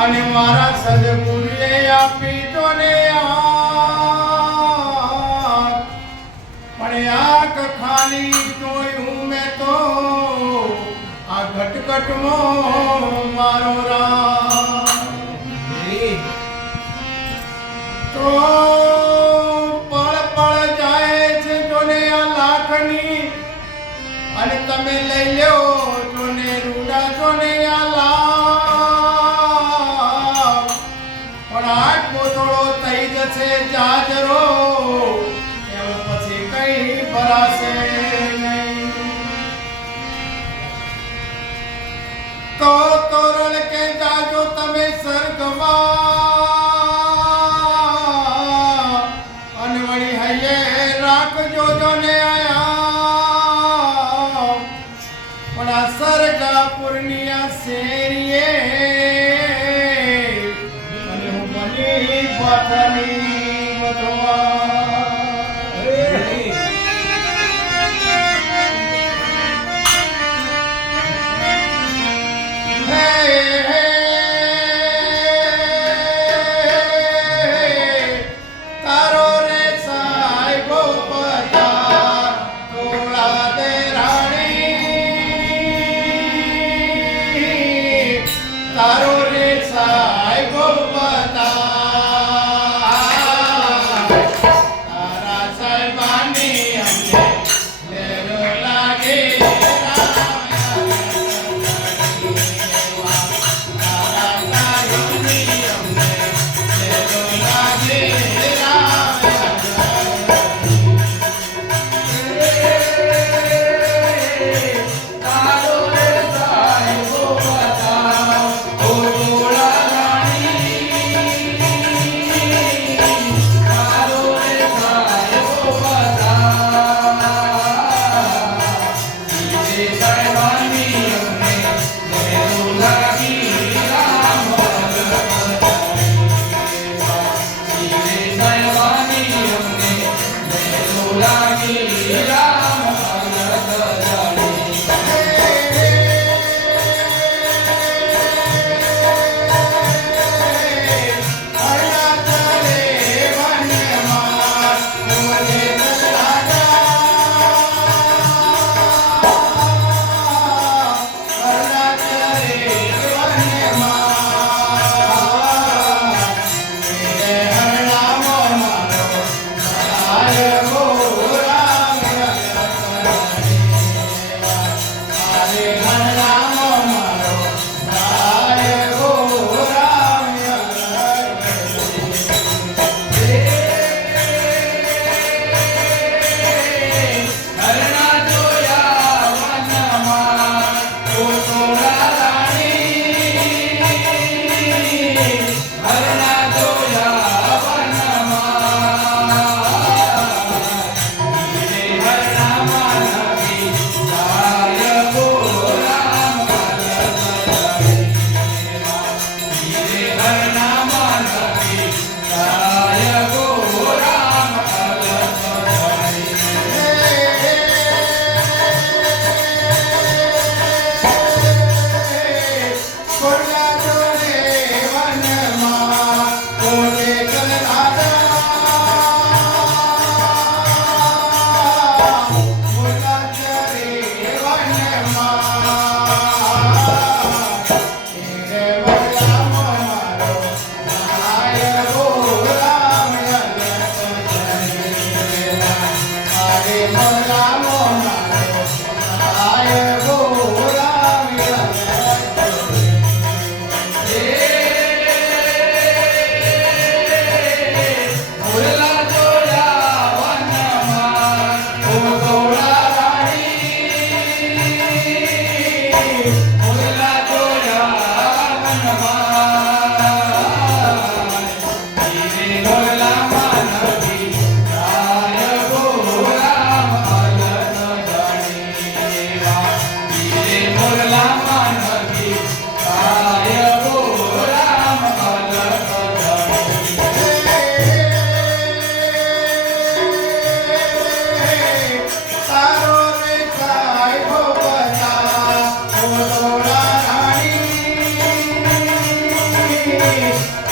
અને મારા સદગુરુએ આપી તો ને પણ આંખ ખાલી જોયું મેં તો આ ઘટઘટમાં મારો રામ તો પળ પળ જાય છે જોને આ લાખની અને તમે લઈ લ્યો જોને રૂડા જોને આ લાખ પણ આ કોથળો થઈ જશે જાજરો એમ પછી કઈ ભરાશે નહીં તો તોરણ કે જાજો તમે સ્વર્ગમાં અને વળી હૈયે રાખજો જોને આયા પણ આ સરગાપુરની આ શેરીએ અને હું બની પાથરની વધવા તારો રે સાહેબો બતા તારા સાહેબાની અમને લેરો લાગે તારા સાહેબની અમને લેરો લાગે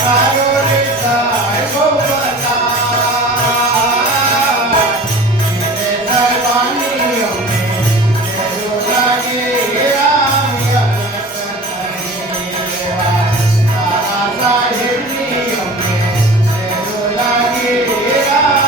તારો રે સાહેબો બધા રે સાહેબાની અમને જરૂર લાગે રામ તારા સાહેબની અમને જરૂર લાગે રામ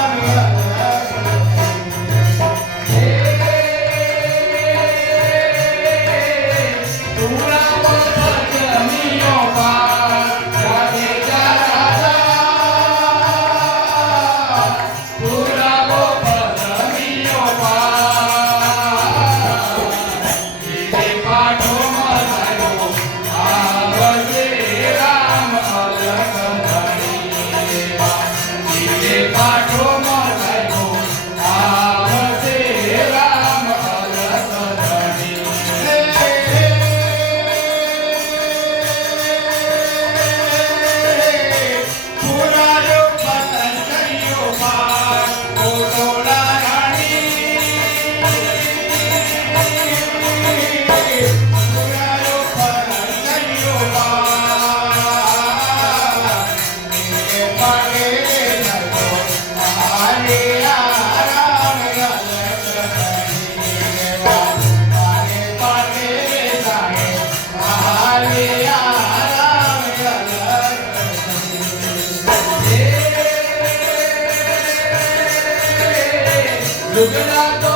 Look at that.